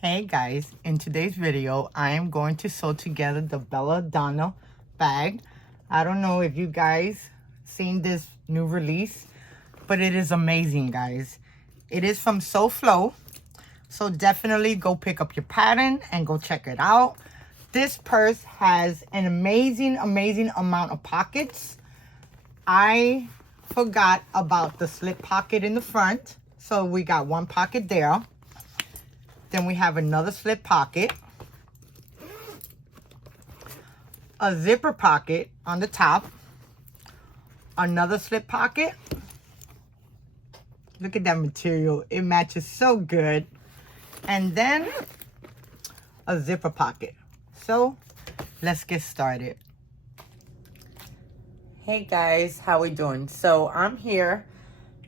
Hey guys, in today's video, I am going to sew together the Belladonna bag. I don't know if you guys seen this new release, but it is amazing, guys. It is from Flow, so definitely go pick up your pattern and go check it out. This purse has an amazing amount of pockets. I forgot about the slip pocket in the front, so we got one pocket there. Then we have another slip pocket, a zipper pocket on the top, another slip pocket. Look at that material. It matches so good. And then a zipper pocket. So let's get started. Hey guys, how we doing? So I'm here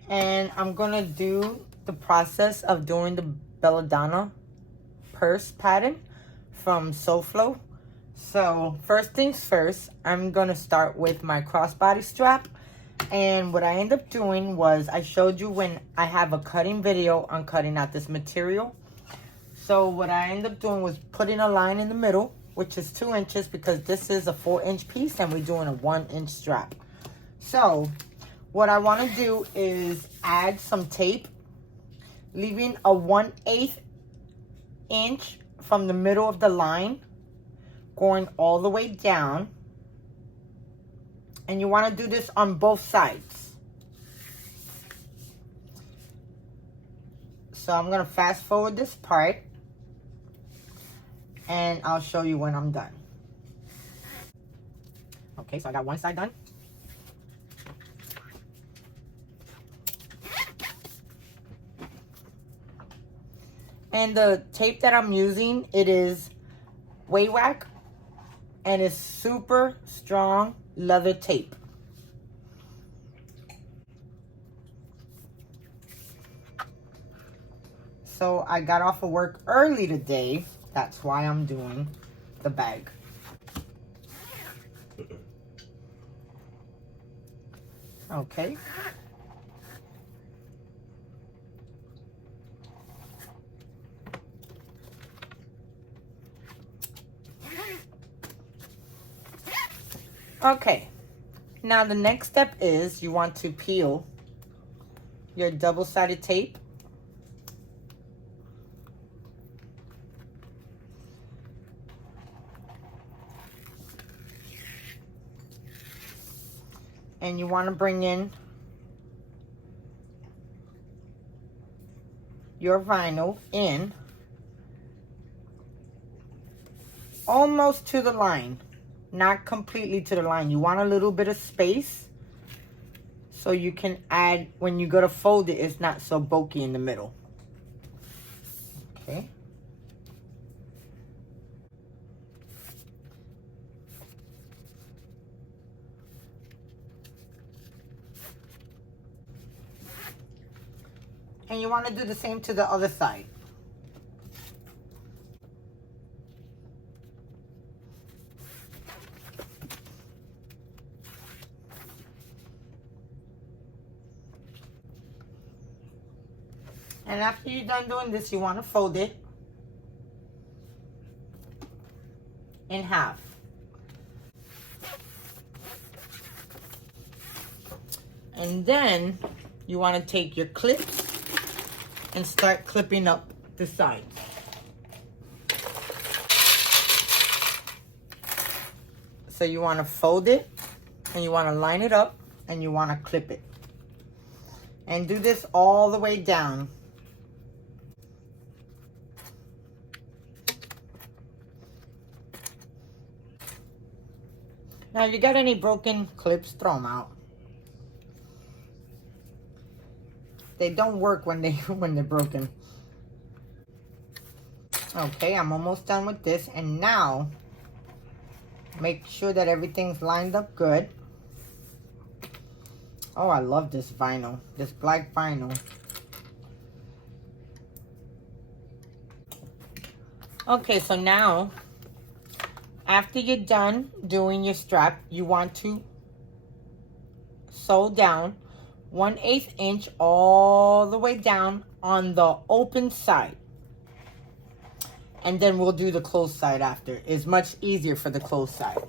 and I'm gonna do the process of doing the Belladonna purse pattern from Flow. So first things first, I'm gonna start with my crossbody strap. And what I end up doing was, I showed you when I have a cutting video on cutting out this material. So what I end up doing was putting a line in the middle, which is 2 inches, because this is a 4-inch piece and we're doing a 1-inch strap. So what I want to do is add some tape, leaving a 1/8 inch from the middle of the line, going all the way down. And you want to do this on both sides. So I'm going to fast forward this part and I'll show you when I'm done. Okay, so I got one side done. And the tape that I'm using, it is Waywack, and it's super strong leather tape. So I got off of work early today. That's why I'm doing the bag. Okay. Okay, now the next step is you want to peel your double-sided tape. And you want to bring in your vinyl in almost to the line. Not completely to the line. You want a little bit of space so you can add, when you go to fold it, it's not so bulky in the middle. Okay. And you want to do the same to the other side. And after you're done doing this, you want to fold it in half. And then you want to take your clips and start clipping up the sides. So you want to fold it and you want to line it up and you want to clip it. And do this all the way down. Now, if you got any broken clips, throw them out. They don't work when they're broken. Okay, I'm almost done with this. And now, make sure that everything's lined up good. Oh, I love this vinyl. This black vinyl. Okay, so now, after you're done doing your strap, you want to sew down 1/8 inch all the way down on the open side. and then we'll do the closed side after. It's much easier for the closed side.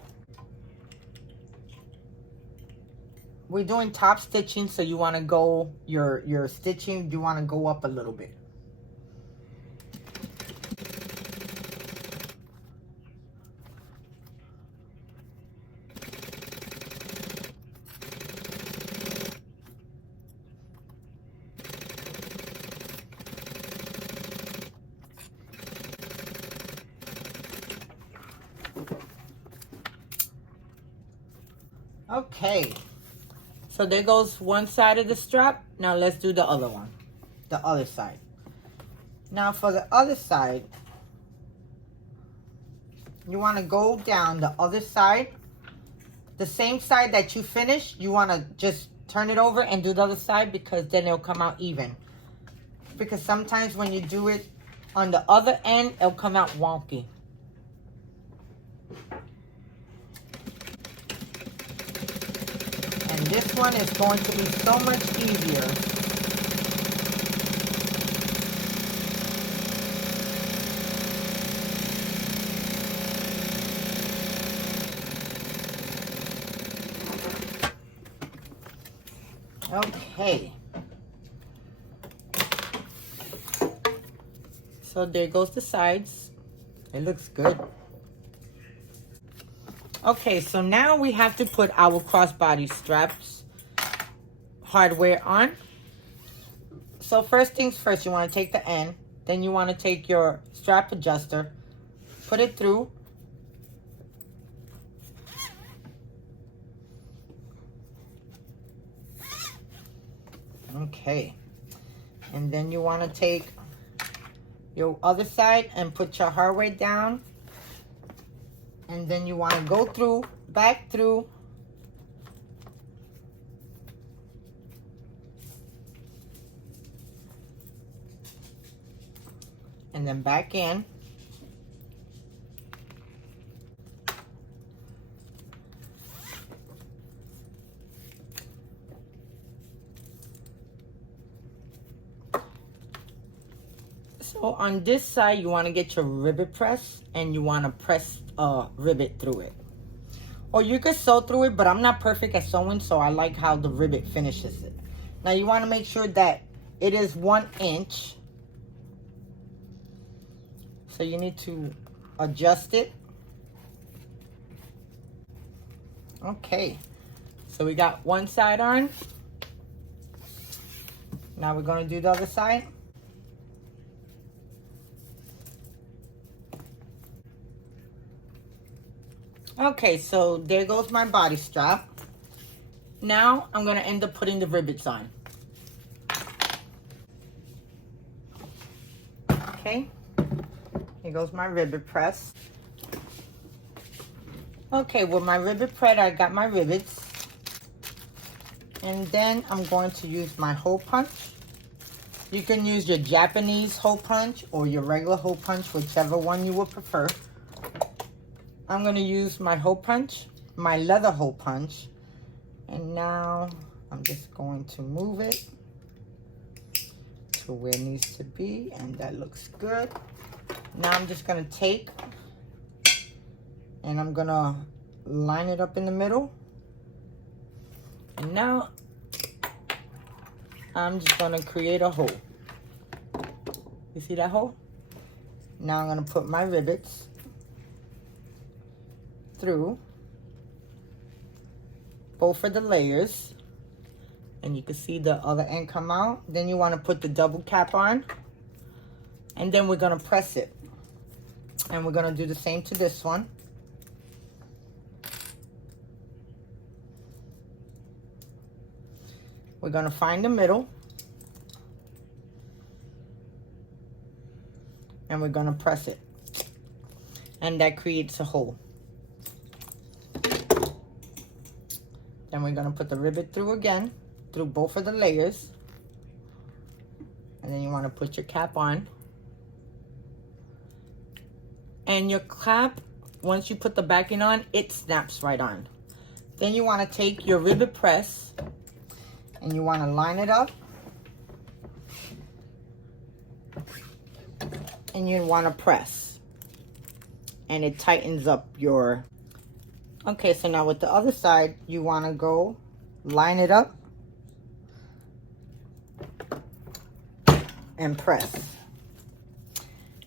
We're doing top stitching, so you want to go, your stitching, you want to go up a little bit. Okay, so there goes one side of the strap. Now let's do the other one, the other side. Now for the other side, you want to go down the other side. The same side that you finished, you want to just turn it over and do the other side, because then it'll come out even. Because sometimes when you do it on the other end, it'll come out wonky. And this one is going to be so much easier. Okay. So there goes the sides. It looks good. Okay, so now we have to put our crossbody straps hardware on. So first things first, you want to take the end. Then you want to take your strap adjuster, put it through. Okay. And then you want to take your other side and put your hardware down. And then you want to go through, back through. And then back in. So on this side, you want to get your rivet press, and you want to press rivet through it. Or you could sew through it, but I'm not perfect at sewing, so I like how the rivet finishes it. Now you want to make sure that it is 1 inch. So you need to adjust it. Okay, so we got one side on. Now we're going to do the other side. Okay, so there goes my body strap. Now I'm going to end up putting the rivets on. Okay, here goes my rivet press. Okay, with my rivet press, I got my rivets. And then I'm going to use my hole punch. You can use your Japanese hole punch or your regular hole punch, whichever one you would prefer. I'm going to use my hole punch, my leather hole punch. And now I'm just going to move it to where it needs to be. And that looks good. Now I'm just going to take and I'm going to line it up in the middle. And now I'm just going to create a hole. You see that hole? Now I'm going to put my rivets through both of the layers, and you can see the other end come out. Then you want to put the double cap on, and then we're going to press it, and we're going to do the same to this one. We're going to find the middle, and we're going to press it, and that creates a hole. Then we're going to put the rivet through again, through both of the layers. And then you want to put your cap on. And your cap, once you put the backing on, it snaps right on. Then you want to take your rivet press and you want to line it up. And you want to press. and it tightens up your... Okay, so now with the other side, you want to go line it up and press.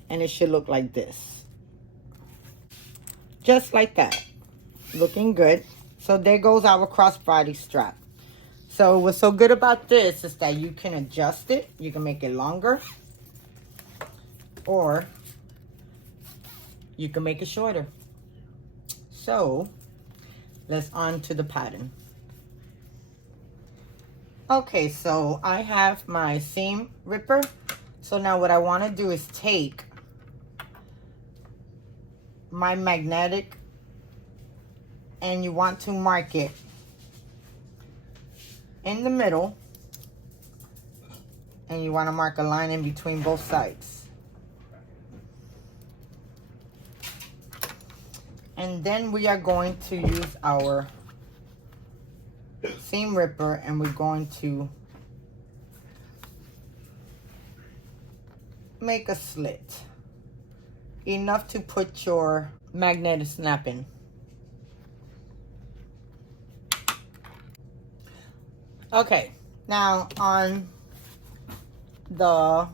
And it should look like this. Just like that. Looking good. So there goes our crossbody strap. So what's so good about this is that you can adjust it. You can make it longer. Or you can make it shorter. So let's on to the pattern. Okay, so I have my seam ripper. So now what I want to do is take my magnetic, and you want to mark it in the middle, and you want to mark a line in between both sides. And then we are going to use our seam ripper, and we're going to make a slit enough to put your magnetic snap in. Okay, now on the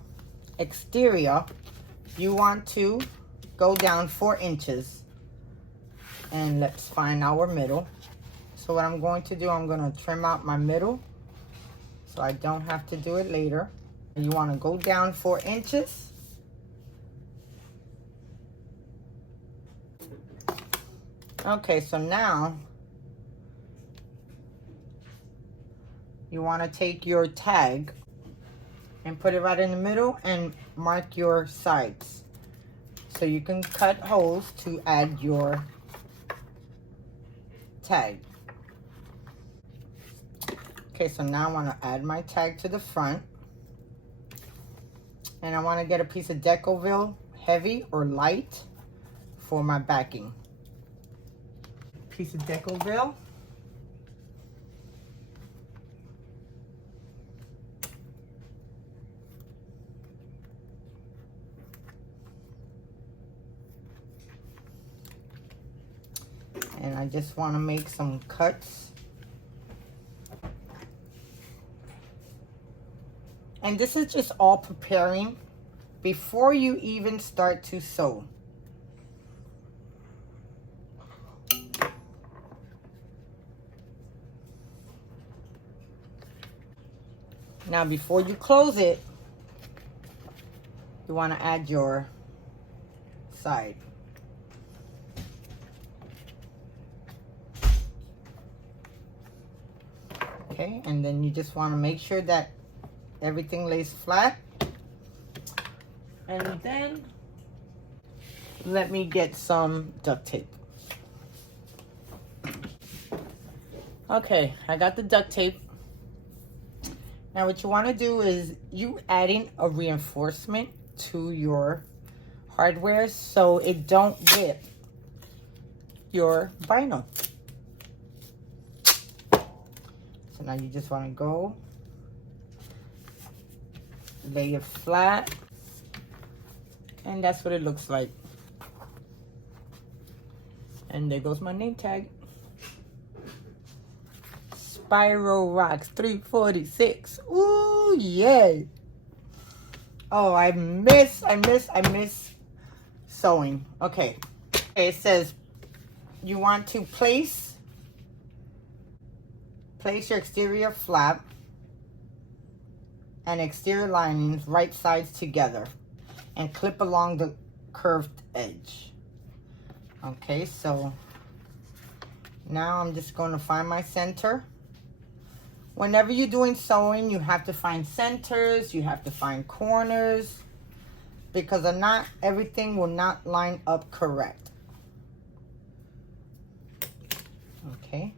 exterior, you want to go down 4 inches, and let's find our middle. So what I'm going to do, I'm going to trim out my middle so I don't have to do it later. You want to go down 4 inches. Okay, so now you want to take your tag and put it right in the middle and mark your sides. So you can cut holes to add your tag. Okay, so now I want to add my tag to the front. And I want to get a piece of Decoville, heavy or light, for my backing. Piece of Decoville. And I just want to make some cuts. And this is just all preparing before you even start to sew. Now before you close it, you want to add your side. Okay, and then you just want to make sure that everything lays flat. And then let me get some duct tape. Okay, I got the duct tape. Now what you want to do is you adding a reinforcement to your hardware so it don't rip your vinyl. So now you just want to go lay it flat, and that's what it looks like. And there goes my name tag. Spiral Rocks 346. Ooh, yay. Oh, I miss sewing. Okay. It says you want to place your exterior flap and exterior linings right sides together and clip along the curved edge. Okay, so now I'm just going to find my center. Whenever you're doing sewing, you have to find centers, you have to find corners, because if not, everything will not line up correct. Okay,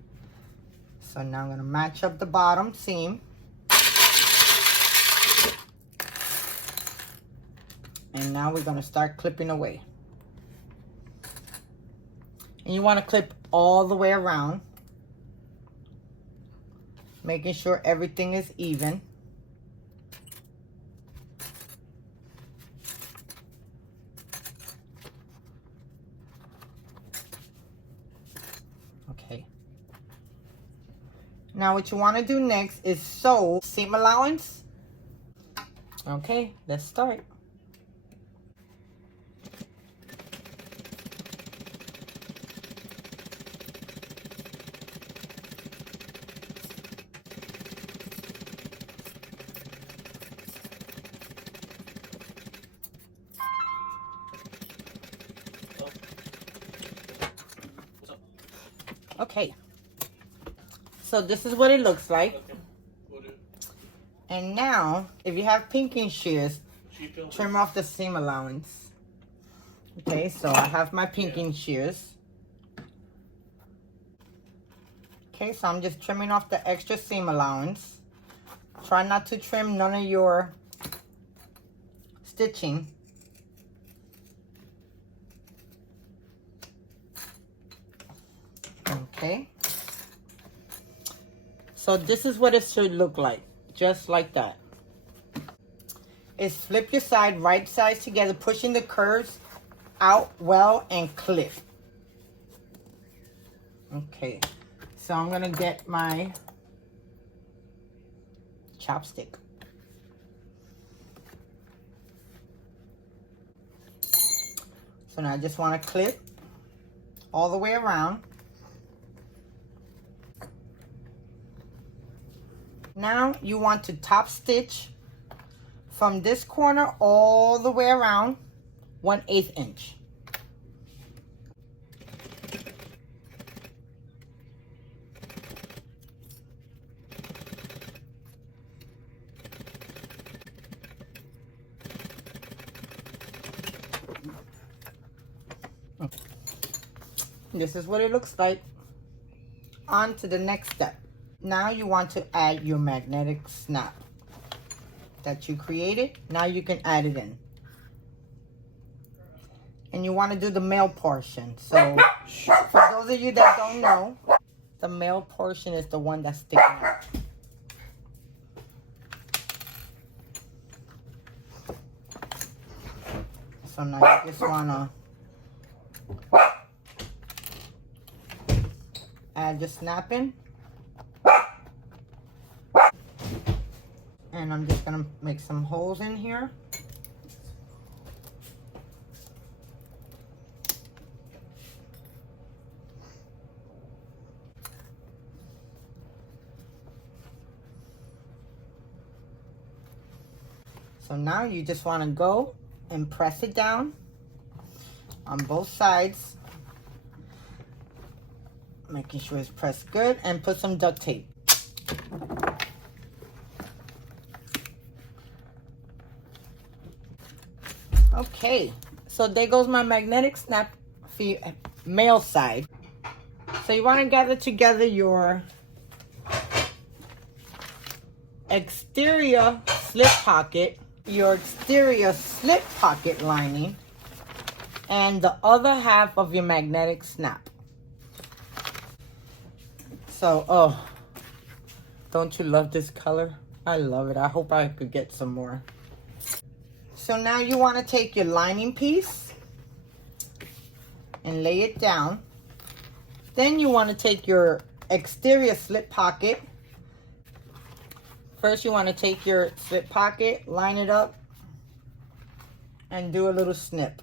so now I'm going to match up the bottom seam. And now we're going to start clipping away. And you want to clip all the way around, making sure everything is even. Now what you want to do next is sew seam allowance. Okay, let's start. Okay, so this is what it looks like. And now, if you have pinking shears, trim off the seam allowance. Okay, so I have my pinking shears. Okay, so I'm just trimming off the extra seam allowance. Try not to trim none of your stitching. Okay. So this is what it should look like. Just like that. Is flip your side, right sides together, pushing the curves out well and clip. Okay. So I'm going to get my chopstick. So now I just want to clip all the way around. Now you want to top stitch from this corner all the way around 1/8 inch. This is what it looks like. On to the next step. Now you want to add your magnetic snap that you created. Now you can add it in. And you want to do the male portion. So for those of you that don't know, the male portion is the one that's sticking out. So now you just want to add your snapping. And I'm just going to make some holes in here. So now you just want to go and press it down on both sides, making sure it's pressed good, and put some duct tape. Okay, so there goes my magnetic snap for your male side. So you want to gather together your exterior slip pocket, your exterior slip pocket lining, and the other half of your magnetic snap. So, oh, don't you love this color? I love it. I hope I could get some more. So now you want to take your lining piece and lay it down. Then you want to take your exterior slip pocket. First you want to take your slip pocket, line it up, and do a little snip.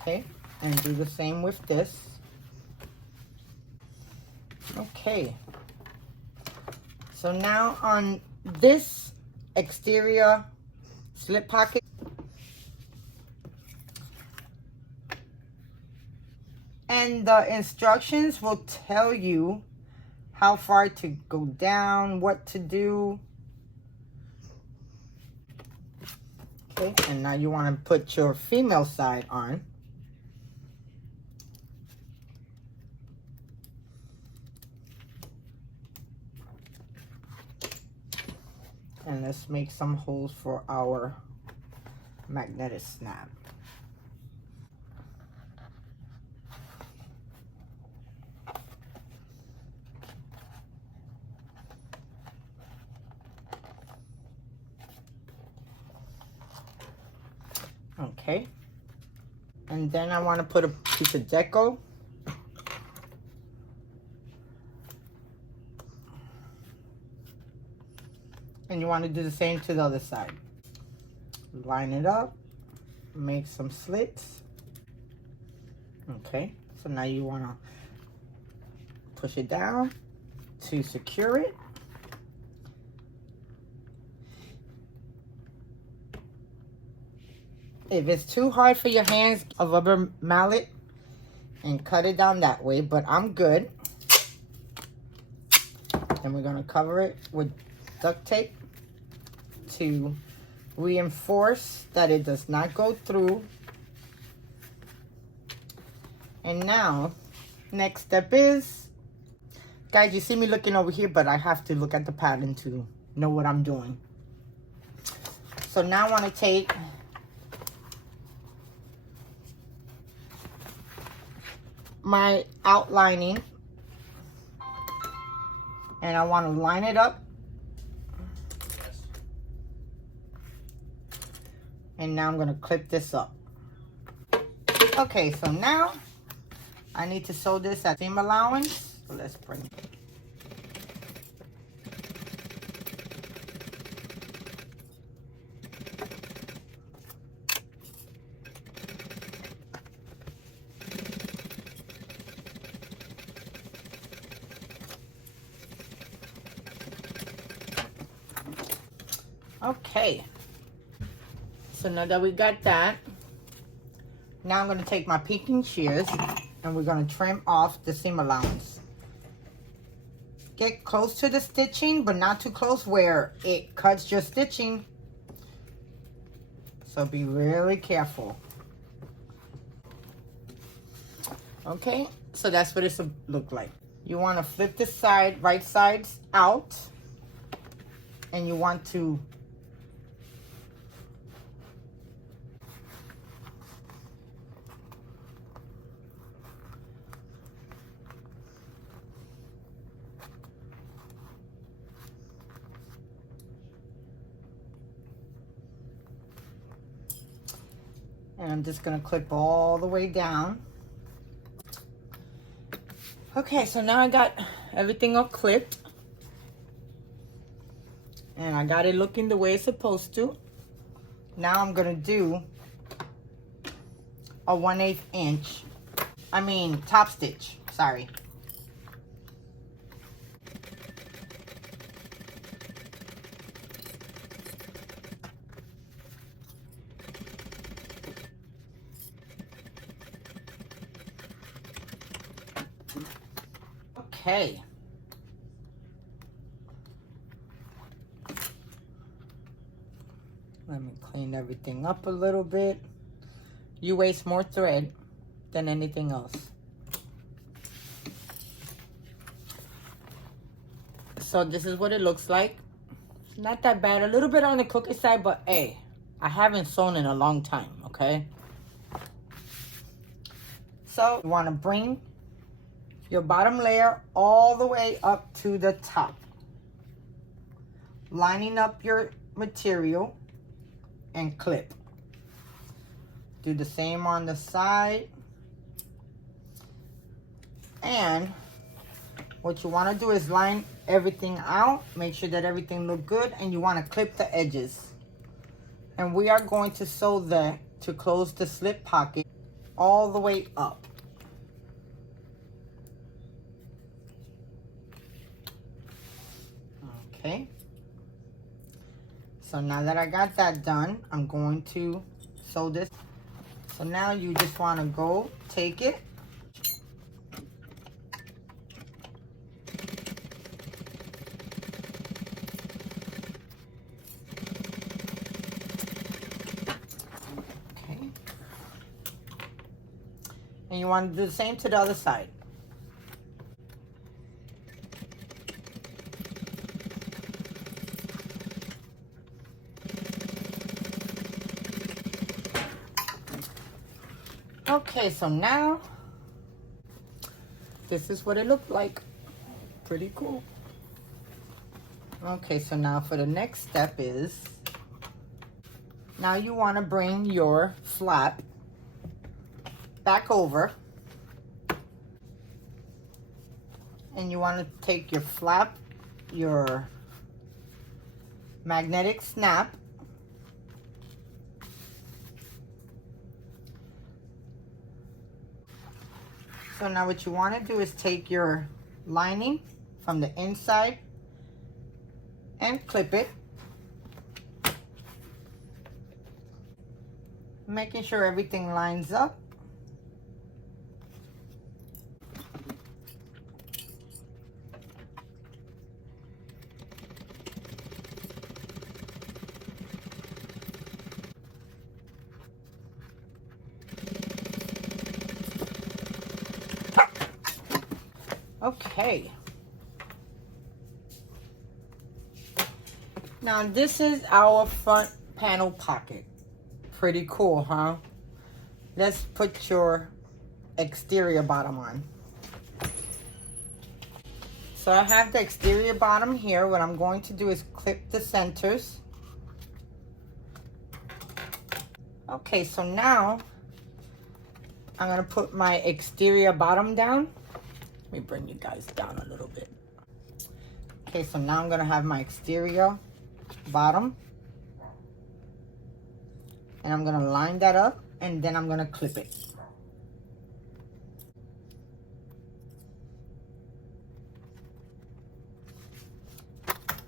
Okay, and do the same with this. Okay, so now on this exterior slip pocket, and the instructions will tell you how far to go down, what to do. Okay, and now you want to put your female side on. And let's make some holes for our magnetic snap. Okay. And then I want to put a piece of deco. And you want to do the same to the other side. Line it up. Make some slits. Okay. So now you want to push it down to secure it. If it's too hard for your hands, a rubber mallet and cut it down that way, but I'm good. Then we're going to cover it with duct tape to reinforce that it does not go through. And now, next step is, guys, you see me looking over here, but I have to look at the pattern to know what I'm doing. So now I want to take my outlining and I want to line it up. And now I'm going to clip this up. Okay, so now I need to sew this at seam allowance. So let's bring it. Okay, so now that we got that, now I'm going to take my pinking shears and we're going to trim off the seam allowance. Get close to the stitching, but not too close where it cuts your stitching. So be really careful. Okay, so that's what it's look like. You want to flip the side, right sides out, and you want to and I'm just going to clip all the way down. Okay, so now I got everything all clipped. And I got it looking the way it's supposed to. Now I'm going to do a 1/8 inch. Top stitch. Sorry. Okay. Let me clean everything up a little bit. You waste more thread than anything else. So this is what it looks like. Not that bad. A little bit on the crooked side, but hey, I haven't sewn in a long time, okay? So you want to bring your bottom layer all the way up to the top. Lining up your material and clip. Do the same on the side. And what you want to do is line everything out. Make sure that everything looks good, and you want to clip the edges. And we are going to sew that to close the slip pocket all the way up. Okay. So now that I got that done, I'm going to sew this. So now you just want to go take it. Okay. And you want to do the same to the other side. Okay, so now this is what it looked like. Pretty cool. Okay, so now for the next step is Now you want to bring your flap back over. And you want to take your flap, your magnetic snap, so now what you want to do is take your lining from the inside and clip it, making sure everything lines up. Okay. Now this is our front panel pocket. Pretty cool, huh? Let's put your exterior bottom on. So I have the exterior bottom here. What I'm going to do is clip the centers. Okay, so now I'm gonna put my exterior bottom down. Let me bring you guys down a little bit. Okay, so now I'm gonna have my exterior bottom. And I'm gonna line that up and then I'm gonna clip it.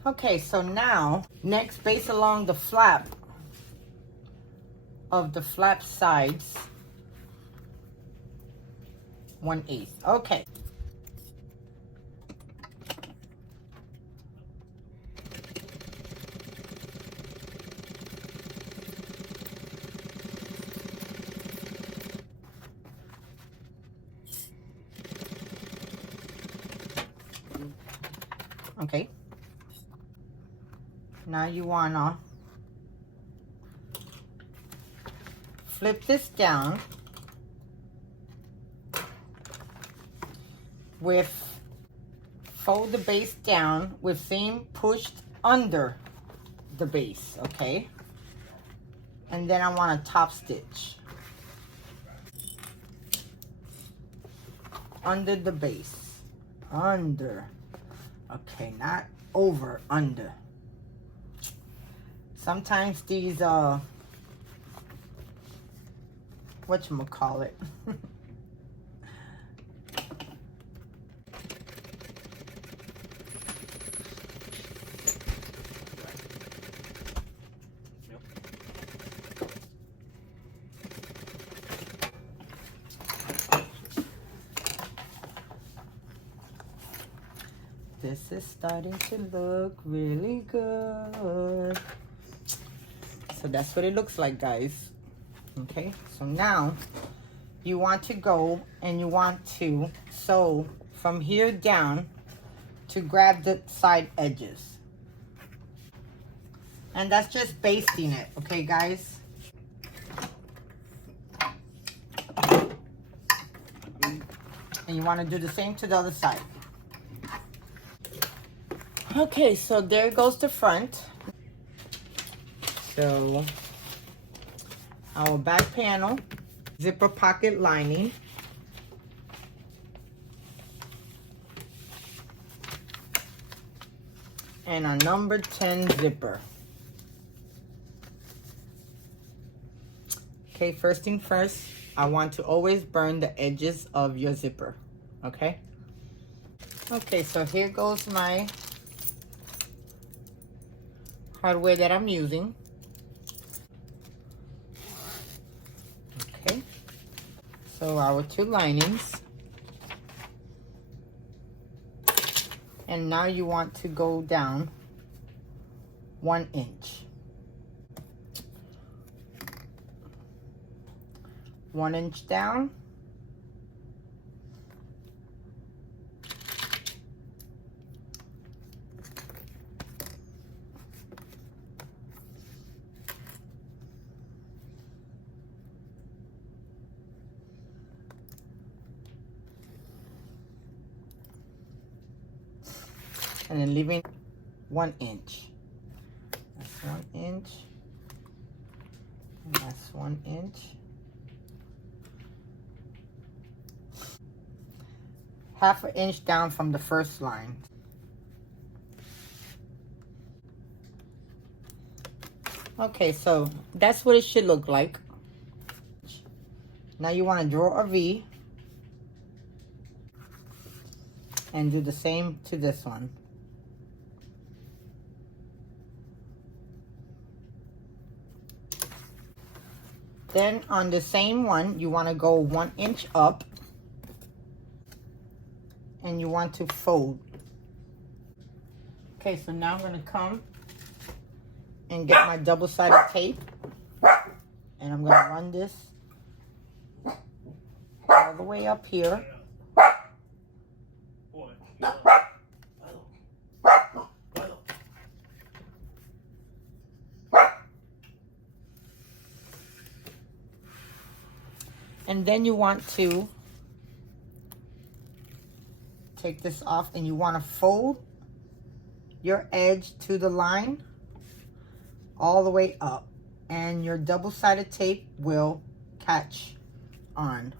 Okay, so now, next base along the flap of the flap sides, 1/8. Okay. Okay. Now you wanna flip this down with, fold the base down with seam pushed under the base, okay? And then I want to top stitch under the base, under, okay, not over, under. Sometimes these, whatchamacallit, this is starting to look really good. So that's what it looks like, guys. Okay, so now you want to go and you want to sew from here down to grab the side edges. And that's just basting it, okay, guys? And you want to do the same to the other side. Okay, so there goes the front. So our back panel, zipper pocket lining, and a number 10 zipper. Okay, first thing first, I want to always burn the edges of your zipper, okay? Okay, so here goes my hardware that I'm using. Okay, so our two linings. And now you want to go down 1 inch. 1 inch down. And then leaving 1 inch. That's 1 inch. That's 1 inch. Half an inch down from the first line. Okay, so that's what it should look like. Now you want to draw a V and do the same to this one. Then on the same one, you want to go 1 inch up and you want to fold. Okay, so now I'm going to come and get my double-sided tape, and I'm going to run this all the way up here. And then you want to take this off and you want to fold your edge to the line all the way up, and your double-sided tape will catch on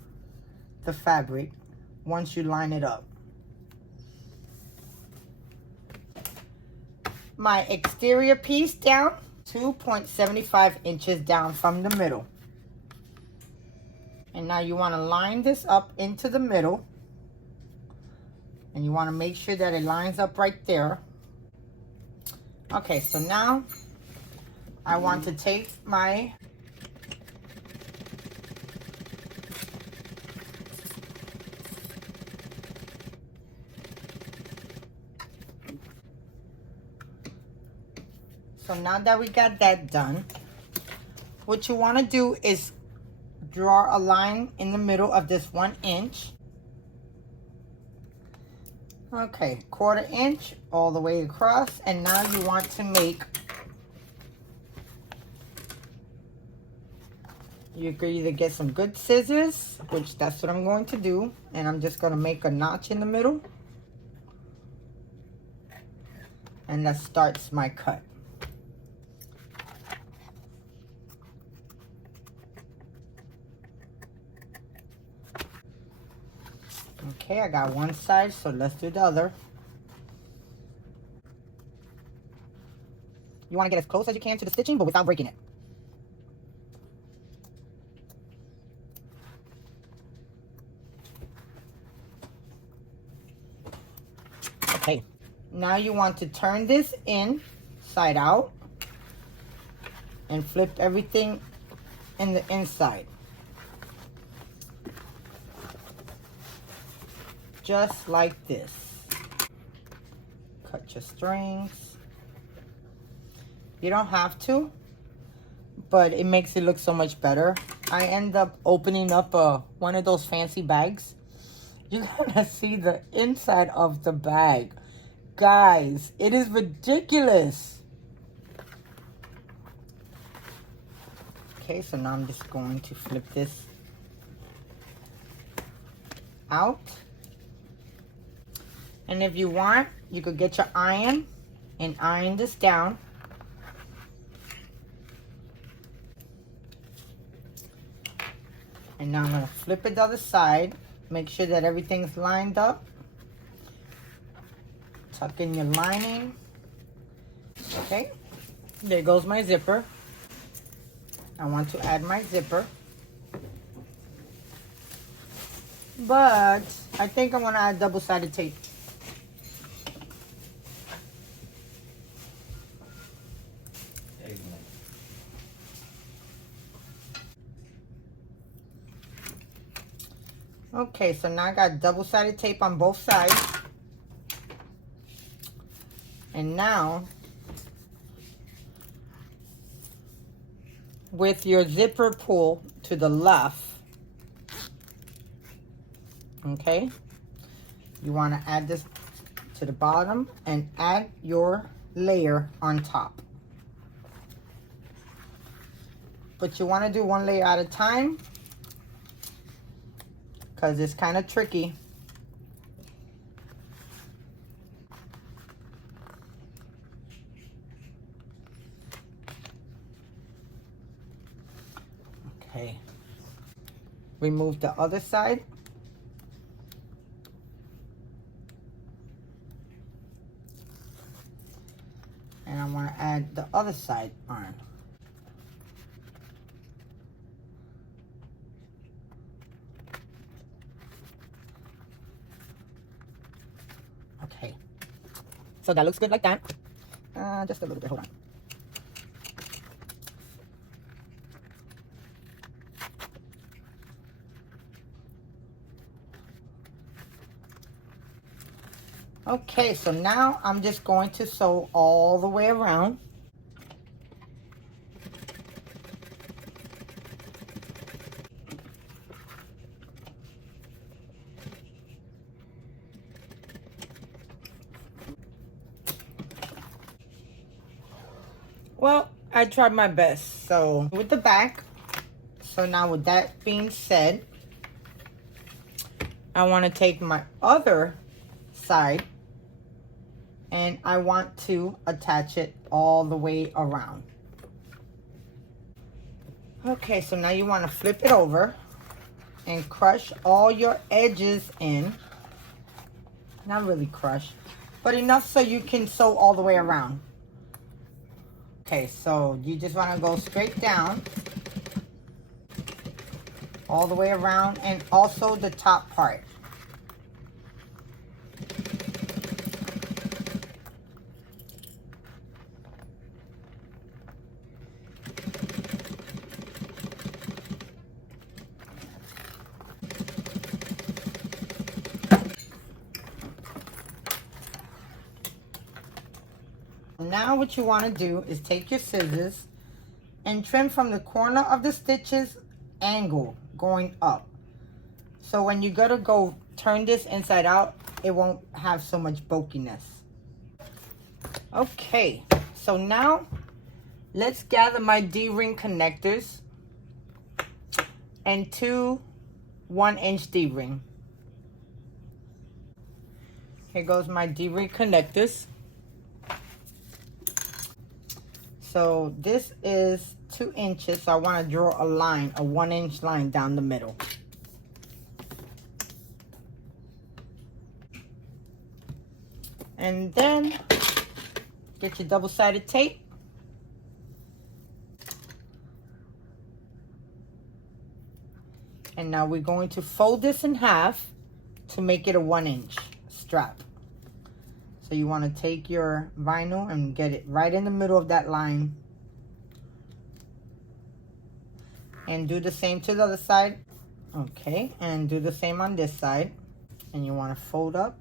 the fabric once you line it up. My exterior piece down 2.75 inches down from the middle. And now you want to line this up into the middle, and you want to make sure that it lines up right there. Okay, so now I want to take my So now that we got that done, what you want to do is draw a line in the middle of this 1 inch. Okay, 1/4 inch all the way across, and now you want to make, you could either get some good scissors, which that's what I'm going to do, and I'm just going to make a notch in the middle, and that starts my cut. Okay, I got one side, so let's do the other. You want to get as close as you can to the stitching, but without breaking it. Okay, now you want to turn this inside out and flip everything in the inside. Just like this. Cut your strings. You don't have to, but it makes it look so much better. I end up opening up one of those fancy bags. You're gonna see the inside of the bag. Guys, it is ridiculous. Okay, so now I'm just going to flip this out. And if you want, you could get your iron and iron this down. And now I'm going to flip it the other side. Make sure that everything's lined up. Tuck in your lining. Okay, there goes my zipper. I want to add my zipper. But I think I want to add double-sided tape. Okay, so now I got double-sided tape on both sides. And now, with your zipper pull to the left, okay, you want to add this to the bottom and add your layer on top. But you want to do one layer at a time, because it's kind of tricky. Okay. Remove the other side. And I want to add the other side on. Okay. So that looks good like that. Just a little bit, hold on. Okay, so now I'm just going to sew all the way around. Well, I tried my best. So with the back, so now with that being said, I want to take my other side and I want to attach it all the way around. Okay, so now you want to flip it over and crush all your edges in. Not really crush, but enough so you can sew all the way around. Okay, so you just want to go straight down all the way around, and also the top part. Now what you want to do is take your scissors and trim from the corner of the stitches angle going up. So when you gotta go turn this inside out, it won't have so much bulkiness. Okay, so now let's gather my D-ring connectors and two 1-inch D-ring. Here goes my D-ring connectors. So this is 2 inches, so I want to draw a line, a 1-inch line down the middle. And then get your double-sided tape. And now we're going to fold this in half to make it a 1-inch strap. So you want to take your vinyl and get it right in the middle of that line. And do the same to the other side. Okay, and do the same on this side. And you want to fold up.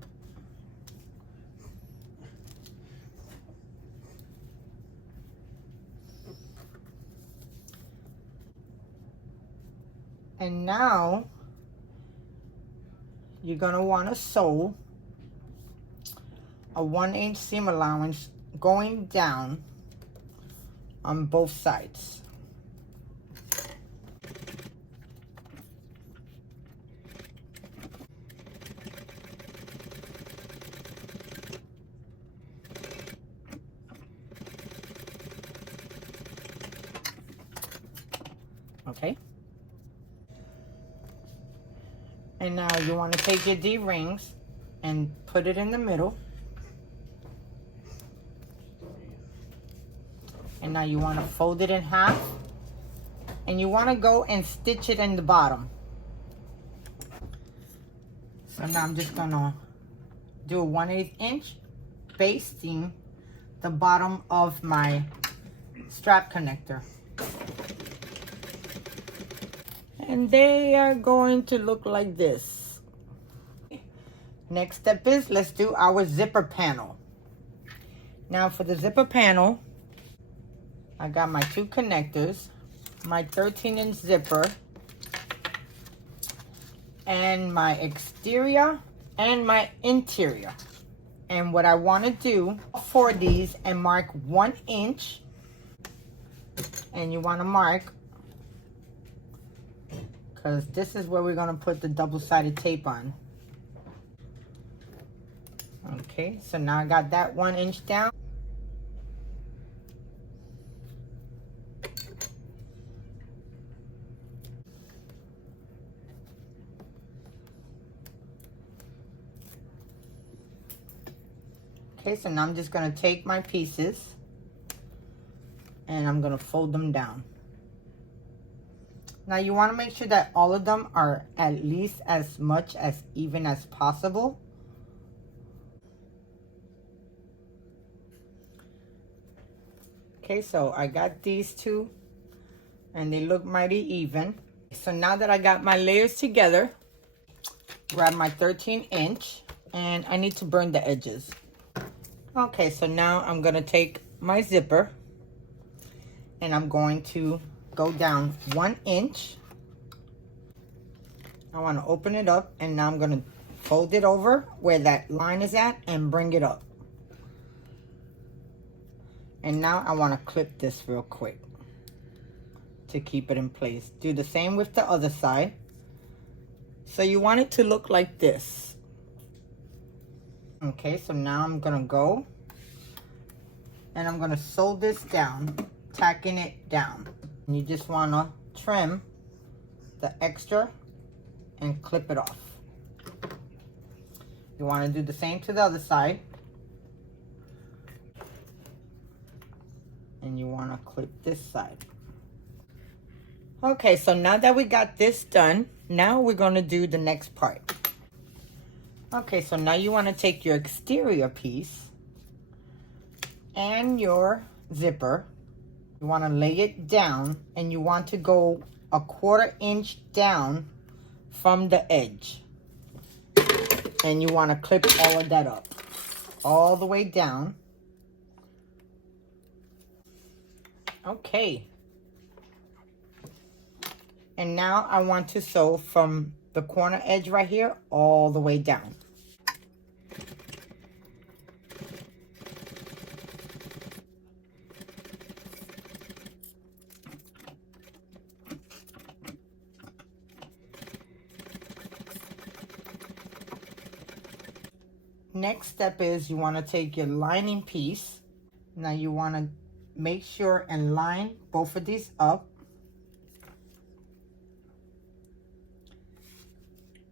And now you're going to want to sew a 1-inch seam allowance going down on both sides. Okay. And now you want to take your D-rings and put it in the middle. And now you want to fold it in half. And you want to go and stitch it in the bottom. So now I'm just going to do a 1/8 inch basting the bottom of my strap connector. And they are going to look like this. Next step is, let's do our zipper panel. Now for the zipper panel, I got my 2 connectors, my 13-inch zipper, and my exterior and my interior. And what I want to do for these and mark 1 inch, and you want to mark, because this is where we're going to put the double-sided tape on. Okay, so now I got that 1 inch down. Okay, so now I'm just gonna take my pieces and I'm gonna fold them down. Now you wanna make sure that all of them are at least as much as even as possible. Okay, so I got these two and they look mighty even. So now that I got my layers together, grab my 13" and I need to burn the edges. Okay, so now I'm gonna take my zipper and I'm going to go down 1 inch. I want to open it up and now I'm gonna fold it over where that line is at and bring it up. And now I want to clip this real quick to keep it in place. Do the same with the other side. So you want it to look like this. Okay, so now I'm gonna go and I'm gonna sew this down, tacking it down. And you just wanna trim the extra and clip it off. You wanna do the same to the other side. And you wanna clip this side. Okay, so now that we got this done, now we're gonna do the next part. Okay, so now you wanna take your exterior piece and your zipper. You wanna lay it down and you want to go 1/4 inch down from the edge. And you wanna clip all of that up, all the way down. Okay. And now I want to sew from the corner edge right here all the way down. Next step is you want to take your lining piece. Now you want to make sure and line both of these up.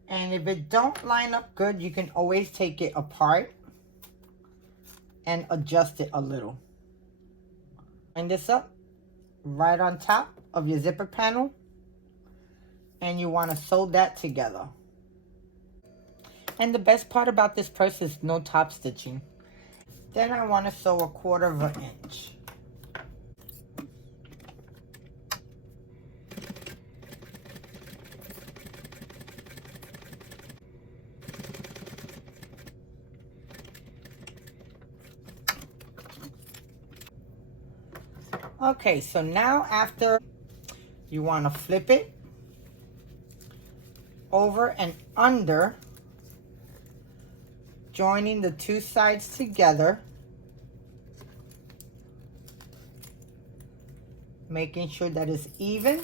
And if it don't line up good, you can always take it apart and adjust it a little. Line this up right on top of your zipper panel. And you want to sew that together. And the best part about this purse is no top stitching. Then I want to sew 1/4 inch. Okay, so now after, you want to flip it over and under, joining the two sides together, making sure that it's even.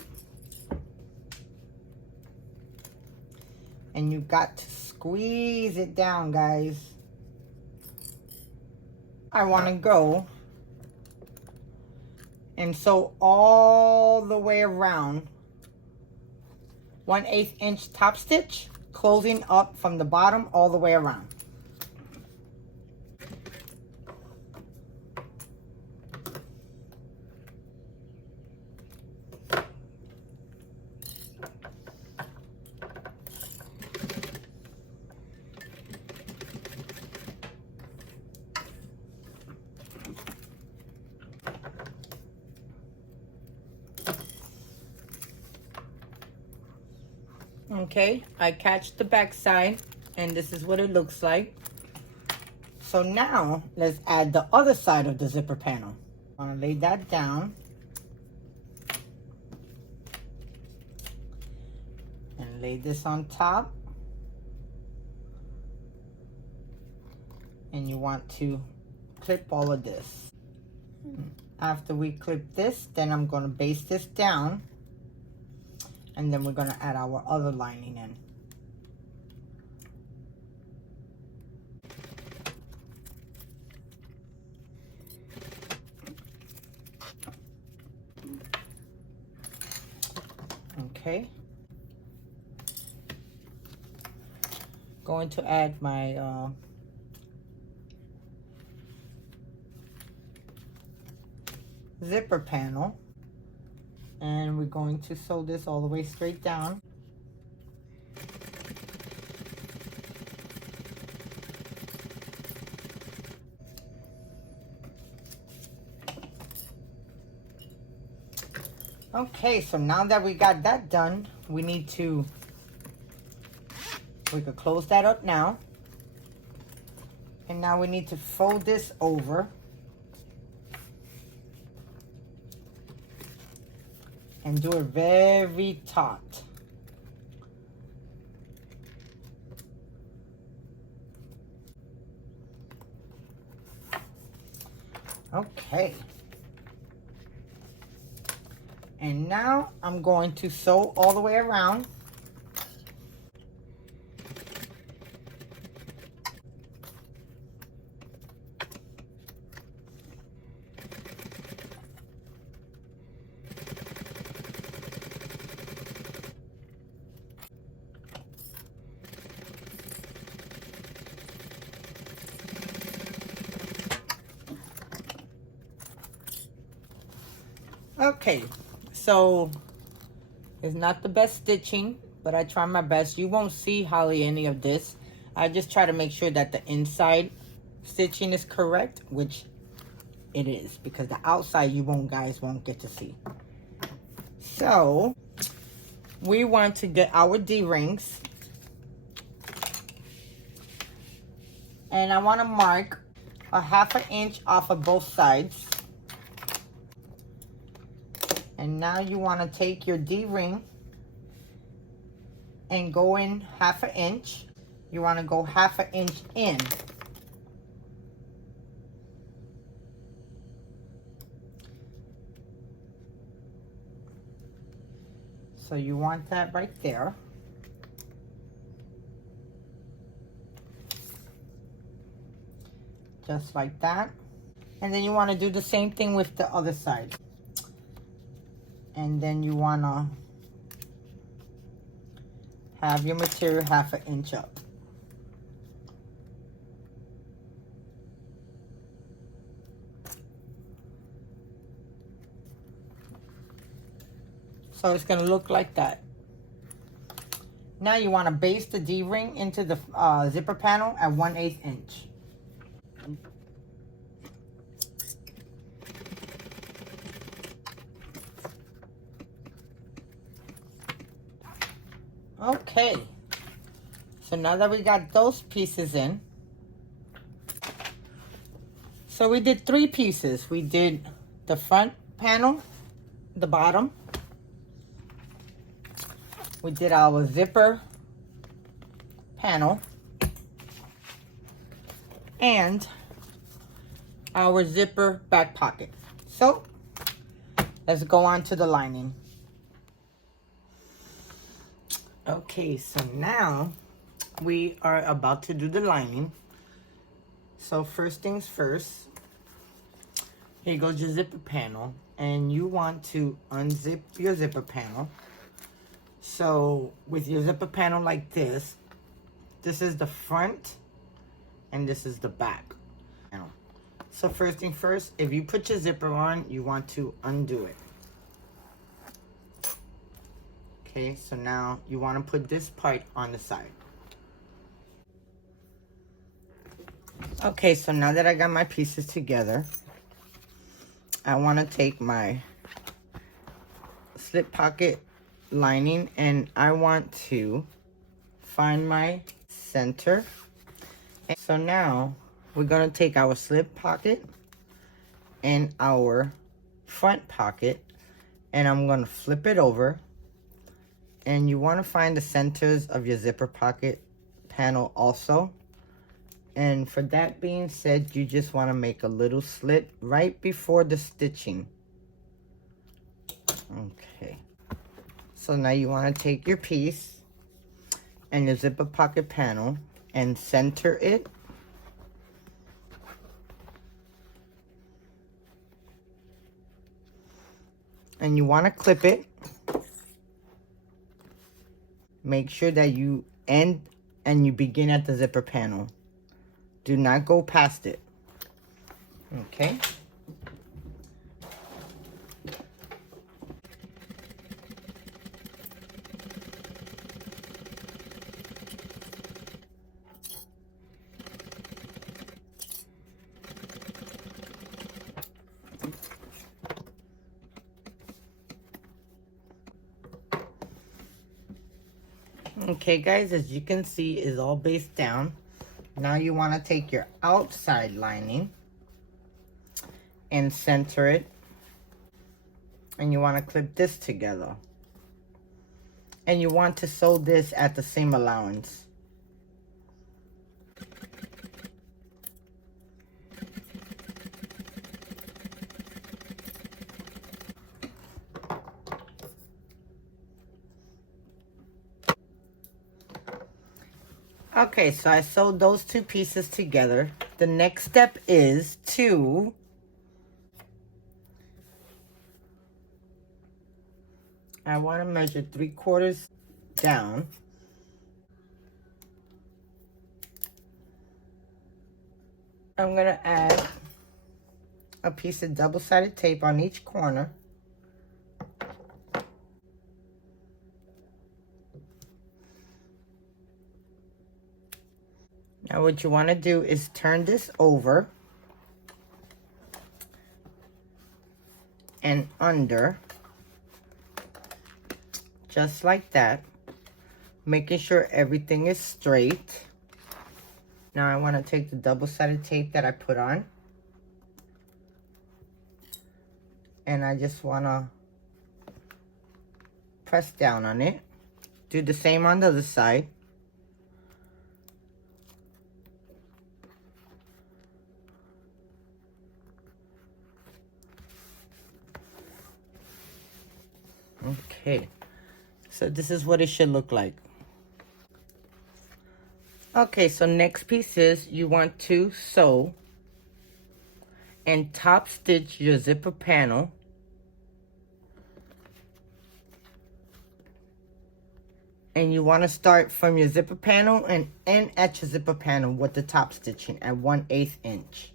And you got to squeeze it down, guys. I want to go and sew all the way around 1/8 inch top stitch, closing up from the bottom all the way around. Okay, I catch the back side and this is what it looks like. So now let's add the other side of the zipper panel. I want to lay that down and lay this on top. And you want to clip all of this. After we clip this, then I'm going to baste this down. And then we're going to add our other lining in. Okay. Going to add my zipper panel. And we're going to sew this all the way straight down. Okay, so now that we got that done, we could close that up now. And now we need to fold this over. And do it very taut. Okay. And now I'm going to sew all the way around. Okay, so it's not the best stitching, but I try my best. You won't see hardly any of this. I just try to make sure that the inside stitching is correct, which it is, because the outside you guys won't get to see. So we want to get our D-rings, and I want to mark a 1/2 inch off of both sides. And now you want to take your D-ring and go in 1/2 inch. You want to go 1/2 inch in. So you want that right there. Just like that. And then you want to do the same thing with the other side. And then you want to have your material 1/2 inch up. So it's going to look like that. Now you want to base the D-ring into the zipper panel at 1/8 inch. Okay, so now that we got those pieces in, so we did 3 pieces. We did the front panel, the bottom. We did our zipper panel and our zipper back pocket. So let's go on to the lining. Okay, so now we are about to do the lining. So first things first, here goes your zipper panel, and you want to unzip your zipper panel. So with your zipper panel like this is the front and this is the back panel. So first thing first, if you put your zipper on, you want to undo it. Okay, so now you want to put this part on the side. Okay, so now that I got my pieces together, I want to take my slip pocket lining and I want to find my center. And so now we're going to take our slip pocket and our front pocket and I'm going to flip it over. And you want to find the centers of your zipper pocket panel also. And for that being said, you just want to make a little slit right before the stitching. Okay. So now you want to take your piece and your zipper pocket panel and center it. And you want to clip it. Make sure that you end and you begin at the zipper panel. Do not go past it. Okay. Okay guys, as you can see, is all based down. Now you want to take your outside lining and center it, and you want to clip this together, and you want to sew this at the seam allowance. Okay, so I sewed those two pieces together. The next step is to I want to measure 3/4 down. I'm going to add a piece of double-sided tape on each corner. Now what you want to do is turn this over and under, just like that, making sure everything is straight. Now I want to take the double-sided tape that I put on, and I just want to press down on it. Do the same on the other side. Okay, so this is what it should look like. Okay, so next piece is you want to sew and top stitch your zipper panel. And you want to start from your zipper panel and end at your zipper panel with the top stitching at 1/8 inch.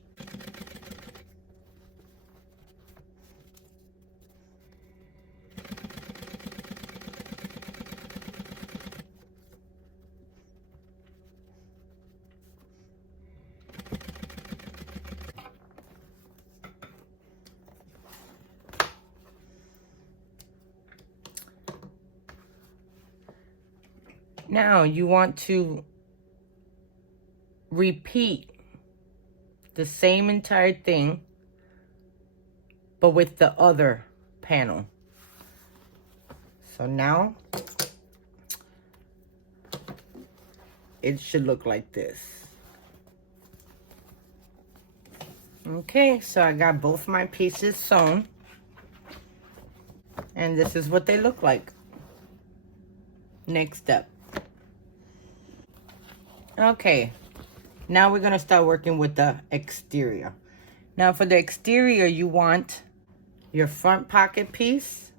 Now you want to repeat the same entire thing, but with the other panel. So now it should look like this. Okay, so I got both my pieces sewn, and this is what they look like. Next step. Okay, now we're gonna start working with the exterior. Now for the exterior, you want your front pocket piece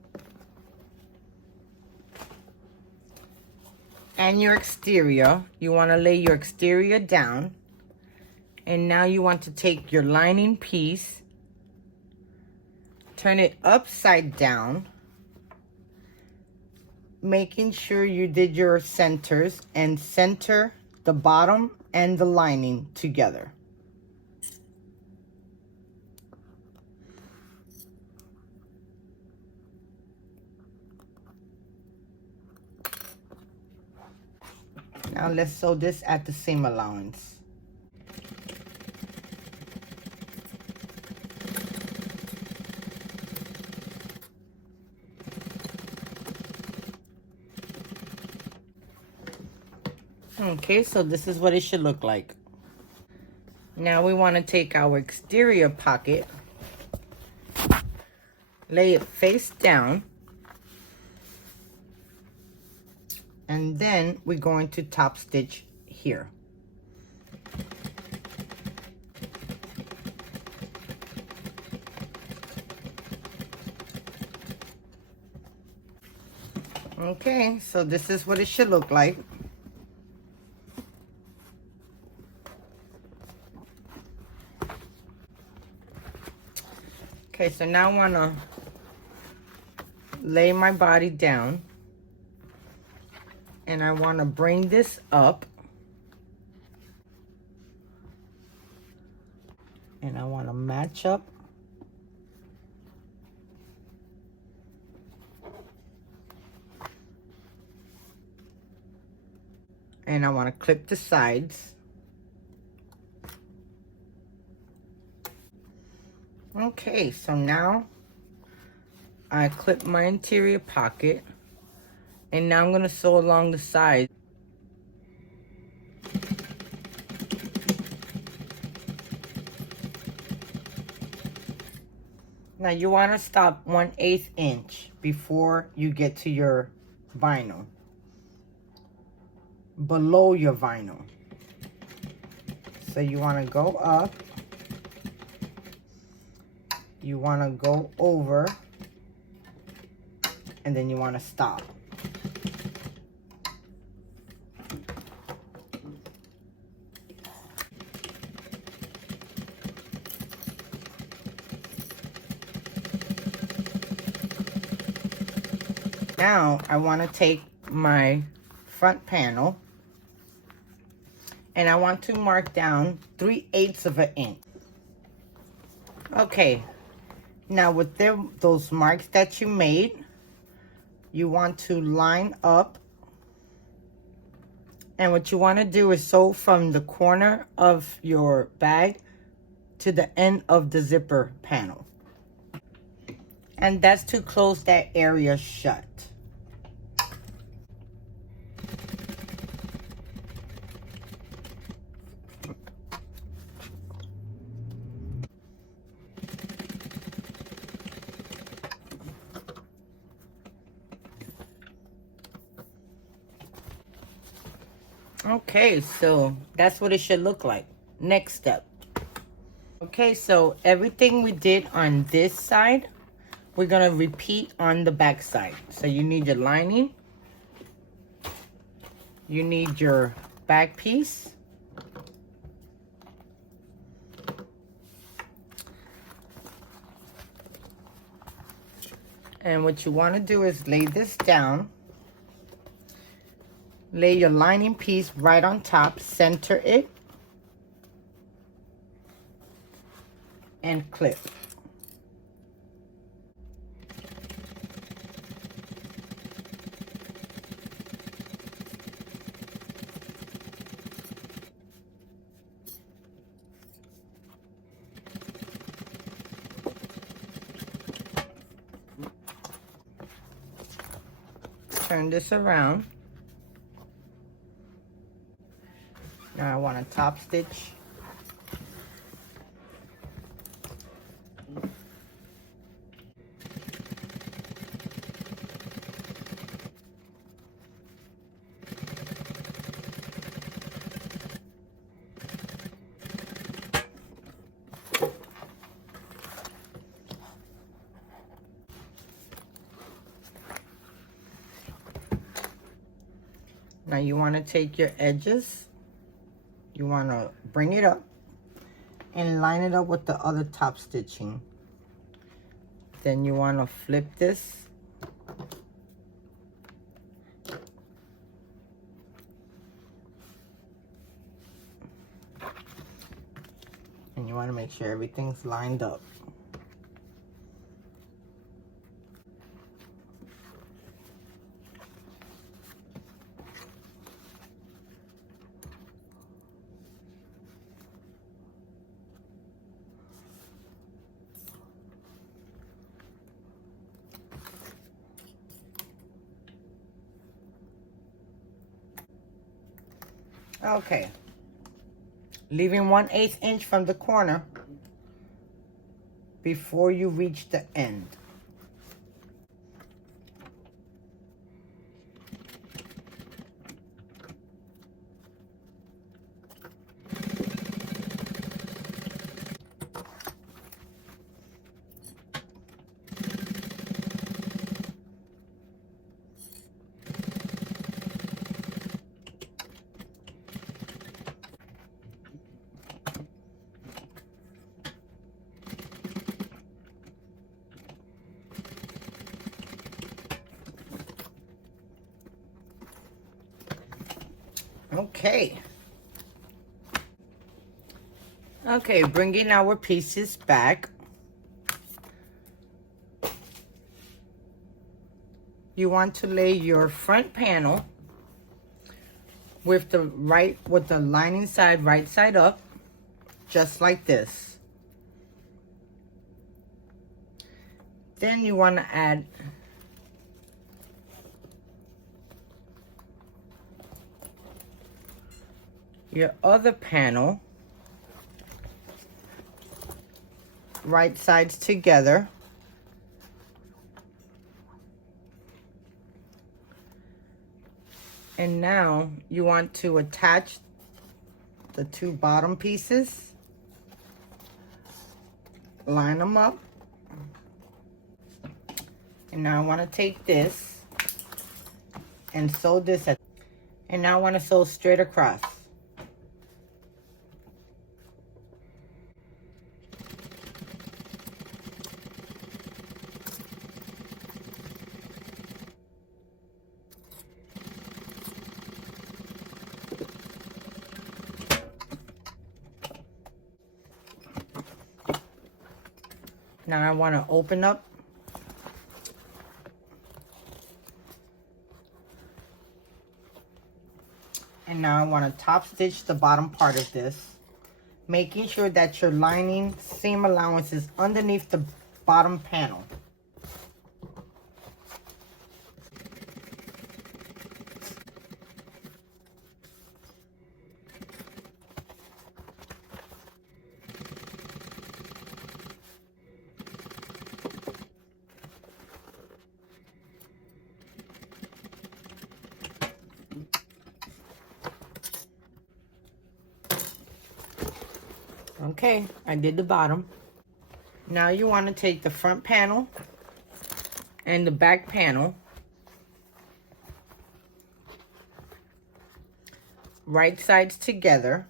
and your exterior. You want to lay your exterior down, and now you want to take your lining piece, turn it upside down, making sure you did your centers, and center the bottom and the lining together. Now let's sew this at the seam allowance. Okay, so this is what it should look like. Now we want to take our exterior pocket, lay it face down, and then we're going to top stitch here. Okay, so this is what it should look like. Okay, so now I want to lay my body down, and I want to bring this up, and I want to match up And I want to clip the sides. Okay, so now I clip my interior pocket, and now I'm going to sew along the side. Now you want to stop 1/8 inch before you get to your vinyl, below your vinyl. So you want to go up, you want to go over, and then you want to stop. Now I want to take my front panel and I want to mark down 3/8 of an inch. Okay, now with those marks that you made, you want to line up, and what you want to do is sew from the corner of your bag to the end of the zipper panel, and that's to close that area shut. Okay, so that's what it should look like. Next step. Okay, so everything we did on this side, we're gonna repeat on the back side. So you need your lining, you need your back piece, and what you want to do is lay this down. Lay your lining piece right on top, center it, and clip. Turn this around. Now I want to top stitch. Now you want to take your edges, you want to bring it up and line it up with the other top stitching. Then you want to flip this and you want to make sure everything's lined up. Okay, leaving 1/8 inch from the corner before you reach the end. Okay. Okay, bringing our pieces back. You want to lay your front panel with the lining side right side up, just like this. Then you want to add your other panel, right sides together. And now you want to attach the two bottom pieces, line them up. And now I want to take this and sew this at, and now I want to sew straight across. Now I want to open up and now I want to top stitch the bottom part of this, making sure that your lining seam allowance is underneath the bottom panel. Okay, I did the bottom. Now you want to take the front panel and the back panel, right sides together,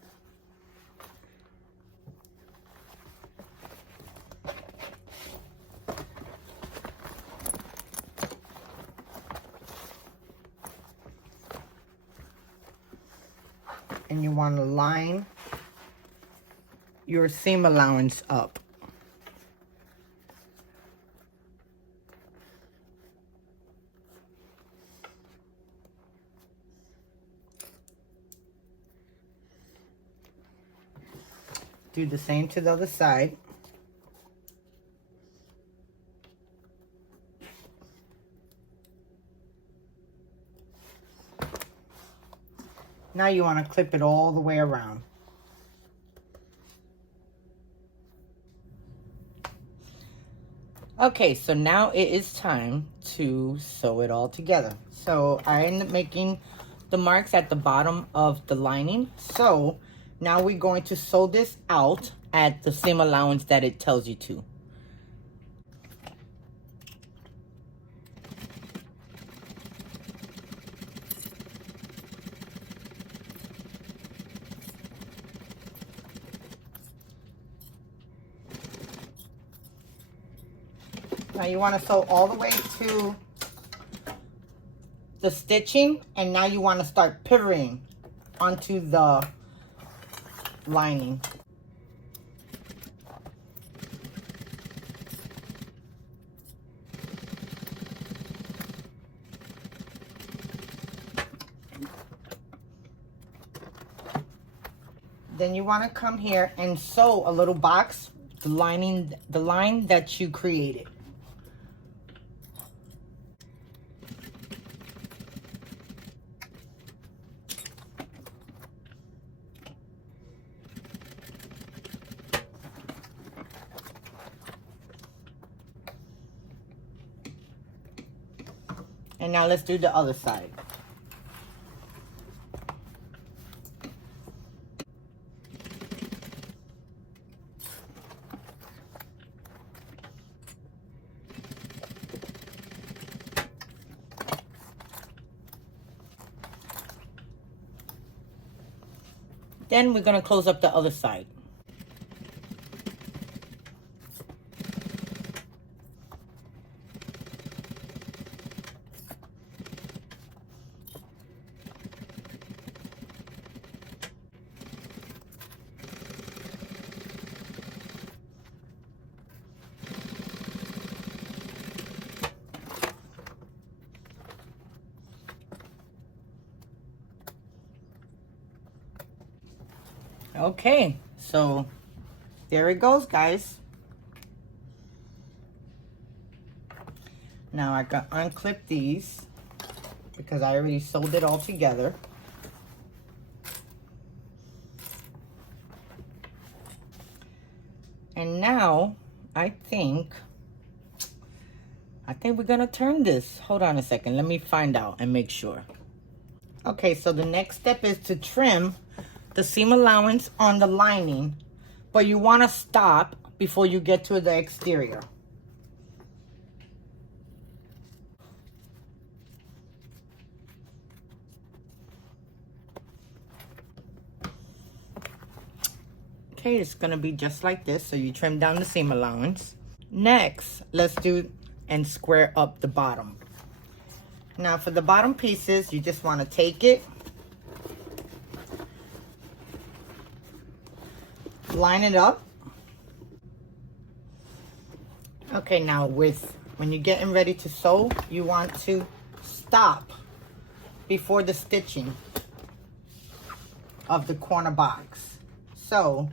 and you want to line your seam allowance up. Do the same to the other side. Now you want to clip it all the way around. Okay, so now it is time to sew it all together. So I ended up making the marks at the bottom of the lining. So now we're going to sew this out at the seam allowance that it tells you to. Now you want to sew all the way to the stitching, and now you want to start pivoting onto the lining. Then you want to come here and sew a little box, the line that you created. And now let's do the other side. Then we're going to close up the other side. Okay, so there it goes, guys. Now I got unclip these because I already sewed it all together. And now I think we're gonna turn this. Hold on a second, let me find out and make sure. Okay, so the next step is to trim the seam allowance on the lining, but you want to stop before you get to the exterior. Okay, it's gonna be just like this. So you trim down the seam allowance. Next, let's do and square up the bottom. Now for the bottom pieces, you just want to take it, line it up. Okay, now when you're getting ready to sew, you want to stop before the stitching of the corner box. So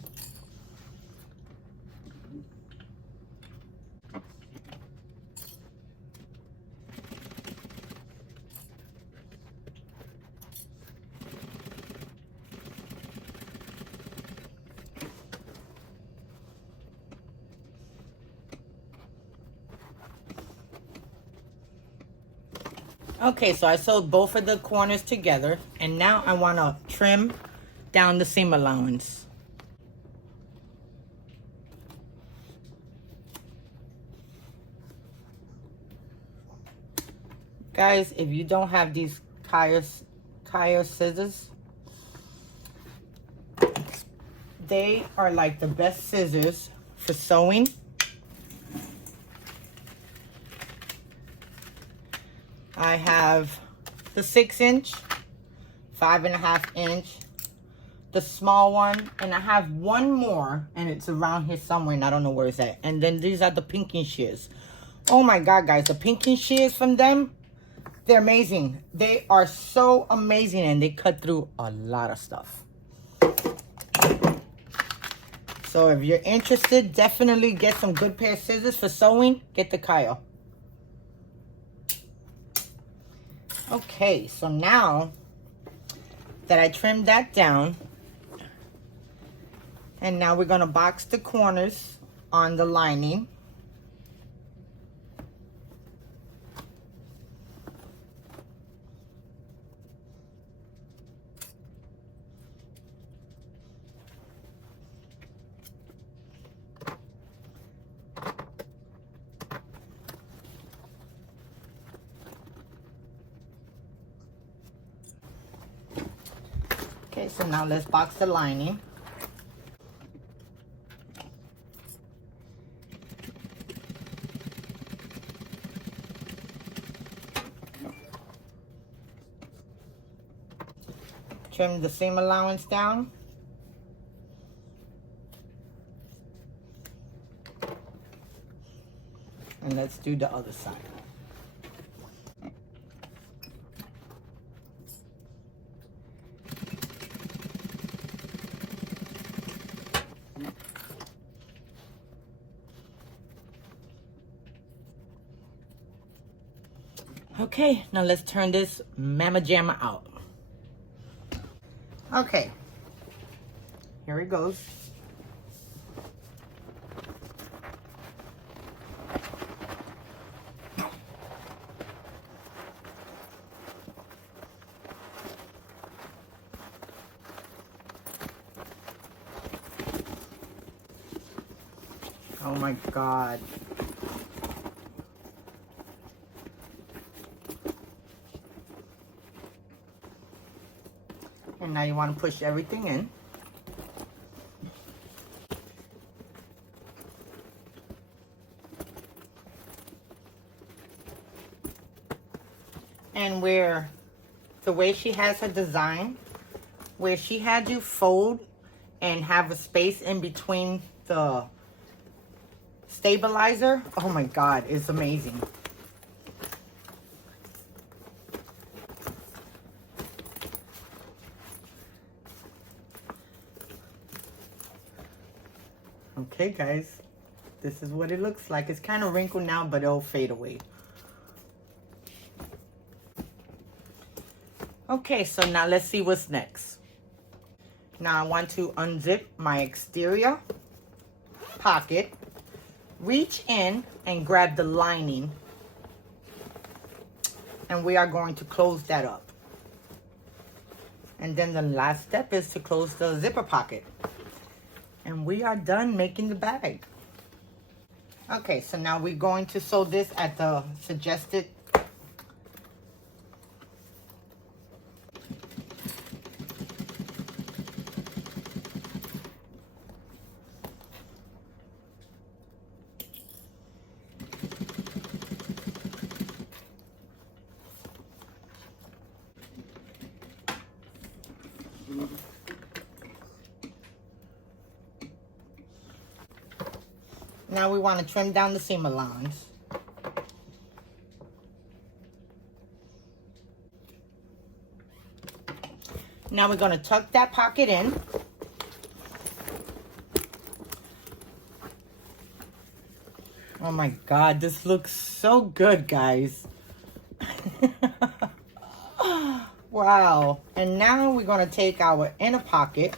okay, so I sewed both of the corners together, and now I want to trim down the seam allowance. Guys, if you don't have these Kaya scissors, they are like the best scissors for sewing. I have the 6-inch, 5.5 inch, the small one, and I have one more, and it's around here somewhere, and I don't know where it's at. And then these are the pinking shears. Oh my God, guys, the pinking shears from them, they're amazing. They are so amazing, and they cut through a lot of stuff. So if you're interested, definitely get some good pair of scissors for sewing. Get the Kaya. Okay, so now that I trimmed that down, and now we're gonna box the corners on the lining. Okay, so now let's box the lining. Trim the seam allowance down. And let's do the other side. Okay, now let's turn this mamma jamma out. Okay, here it goes. Oh my God. And now you want to push everything in. And where the way she has her design, where she had you fold and have a space in between the stabilizer, oh my God, it's amazing. Okay, guys, this is what it looks like. It's kind of wrinkled now, but it'll fade away. Okay, so now let's see what's next. Now I want to unzip my exterior pocket, reach in and grab the lining, and we are going to close that up. And then the last step is to close the zipper pocket. And we are done making the bag. Okay, so now we're going to sew this at the suggested. Now we want to trim down the seam allowance. Now we're going to tuck that pocket in. Oh my God, this looks so good, guys. Wow. And now we're going to take our inner pocket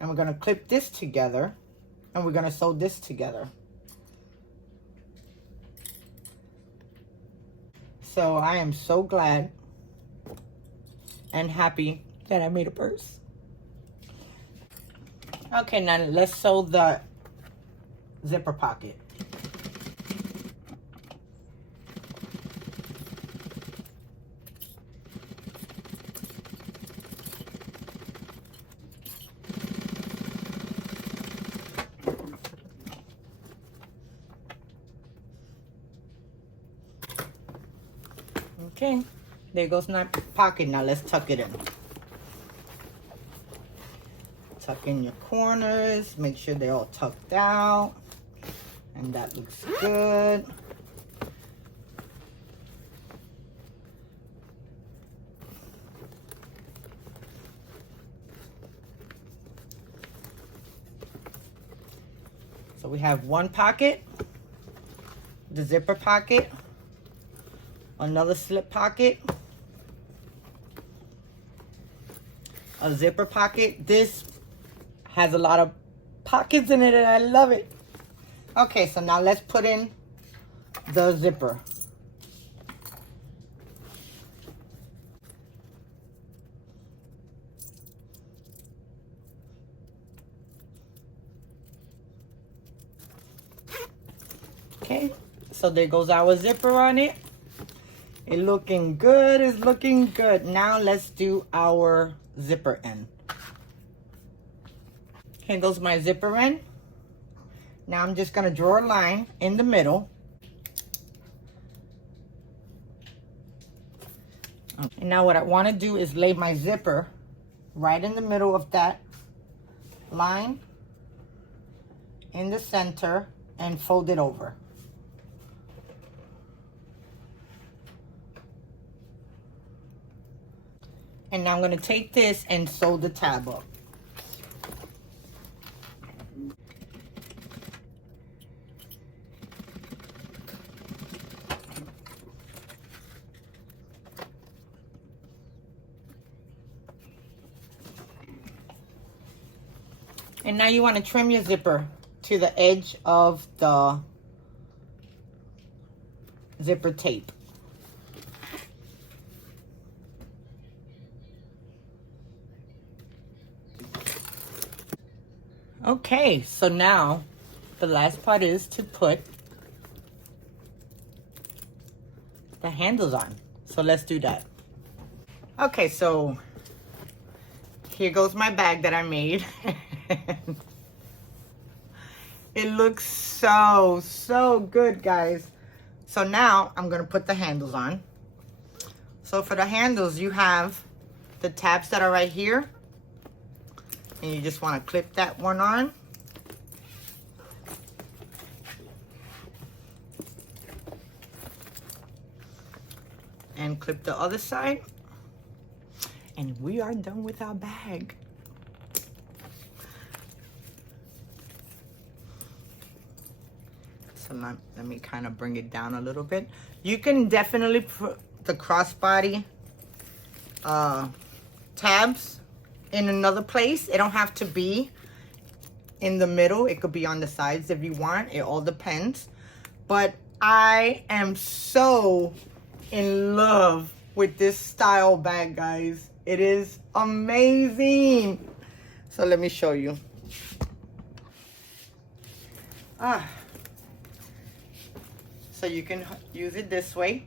and we're going to clip this together. And we're going to sew this together. So I am so glad and happy that I made a purse. Okay, now let's sew the zipper pocket. Okay, there goes my pocket. Now let's tuck it in. Tuck in your corners. Make sure they're all tucked out. And that looks good. So we have one pocket, the zipper pocket, another slip pocket, a zipper pocket. This has a lot of pockets in it and I love it. Okay, so now let's put in the zipper. Okay, so there goes our zipper on it. It's looking good, it's looking good. Now let's do our zipper end. Here goes my zipper end. Now I'm just gonna draw a line in the middle. And now what I wanna do is lay my zipper right in the middle of that line, in the center, and fold it over. And now I'm going to take this and sew the tab up. And now you want to trim your zipper to the edge of the zipper tape. Okay, so now the last part is to put the handles on. So let's do that. Okay, so here goes my bag that I made. It looks so good, guys. So now I'm gonna put the handles on. So for the handles, you have the tabs that are right here. And you just want to clip that one on. And clip the other side. And we are done with our bag. So let me kind of bring it down a little bit. You can definitely put the crossbody tabs in another place. It don't have to be in the middle. It could be on the sides if you want. It all depends. But I am so in love with this style bag, guys. It is amazing. So let me show you. So you can use it this way,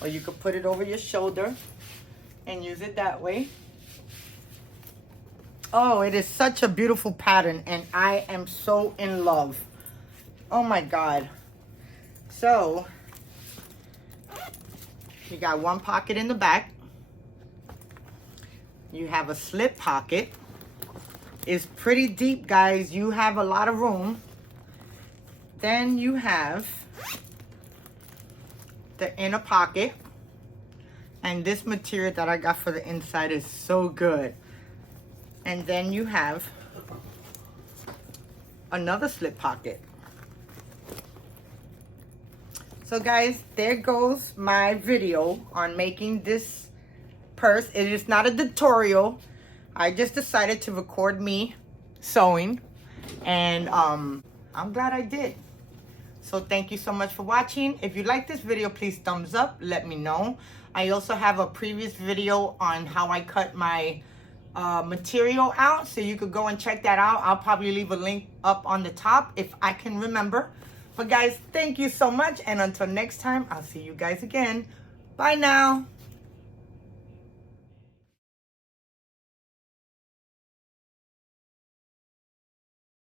or you could put it over your shoulder and use it that way. Oh, it is such a beautiful pattern, and I am so in love. Oh my God. So you got one pocket in the back. You have a slip pocket. It's pretty deep, guys. You have a lot of room. Then you have the inner pocket. And this material that I got for the inside is so good. And then you have another slip pocket. So guys, there goes my video on making this purse. It is not a tutorial. I just decided to record me sewing, and I'm glad I did. So thank you so much for watching. If you like this video, please thumbs up, let me know. I also have a previous video on how I cut my material out, so you could go and check that out. I'll probably leave a link up on the top if I can remember. But guys, thank you so much, and until next time, I'll see you guys again. Bye now.